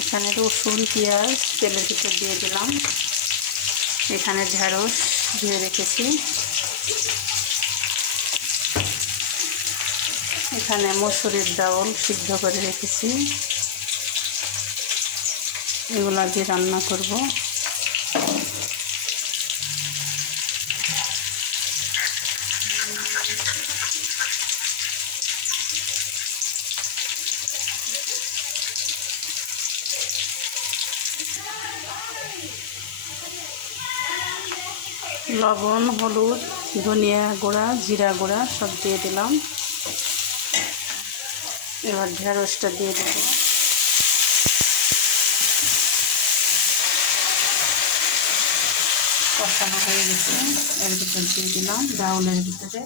এখানে রসুন পেঁয়াজ তেলের ভিতর দিয়ে দিলাম। এখানে ঢেঁড়স ধুয়ে রেখেছি। এখানে মসুরির ডাউল সিদ্ধ করে রেখেছি, এগুলো দিয়ে রান্না করব। লবণ, হলুদ, ধনিয়া গুঁড়া, জিরা গুঁড়া সব দিয়ে দিলাম। এবার ঢেঁড়সটা দিয়ে দেব। কষানো হয়ে গেছে, এর ভিতর দিয়ে দিলাম ডাউলের ভিতরে।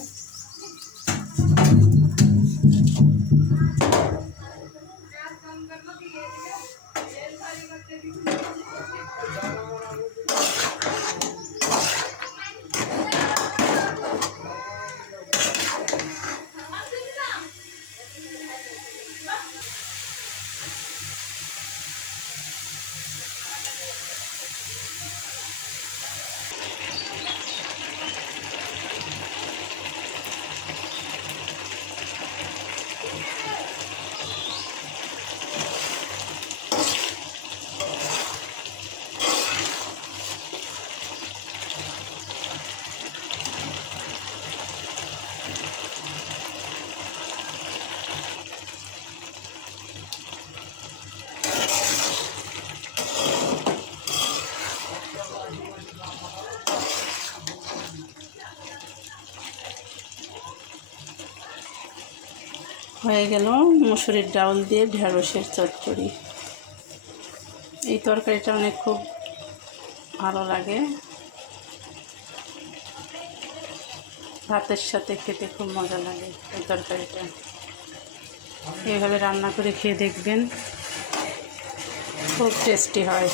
হয়ে গেল মসুরির ডাউল দিয়ে ঢেঁড়সের চচ্চড়ি। এই তরকারিটা অনেক খুব ভালো লাগে, ভাতের সাথে খেতে খুব মজা লাগে। এই তরকারিটা এইভাবে রান্না করে খেয়ে দেখবেন, খুব টেস্টি হয়।